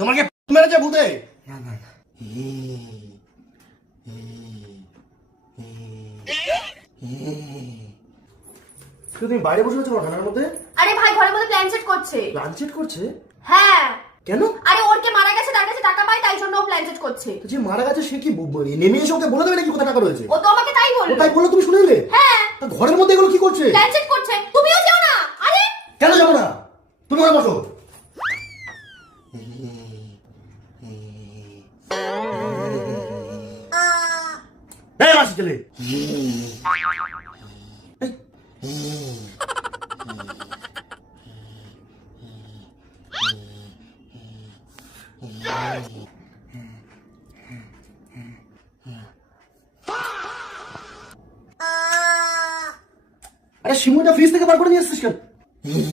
তোমাকে মেরেছে ভূতে? তুমি বাইরে বসে আছো ঠান্ডার মধ্যে? আরে ভাই ঘরের মধ্যে প্ল্যান সেট করছে। প্ল্যান সেট করছে? হ্যাঁ। কেন? আরে ওর কে মারা গেছে, তার কাছে টাকা পায়, তাই জন্য ও প্ল্যান সেট করছে। যে মারা গেছে সে কি নেমে এসে ওকে বলে দেবে নাকি কোথায় টাকা রয়েছে? ও তো আমাকে তাই বললো। তাই বললো, তুমি শুনে নিলে? হ্যাঁ। তা ঘরের মধ্যে এগুলো কি করছে? প্ল্যান সেট করছে। তুমিও যাও না। আরে কেন যাবো না? তুমি ঘরে বসো। এই মাসি ছেলে, আরে শিমুটা ফ্রিজ থেকে বার করে নিয়ে এসছিস কেন?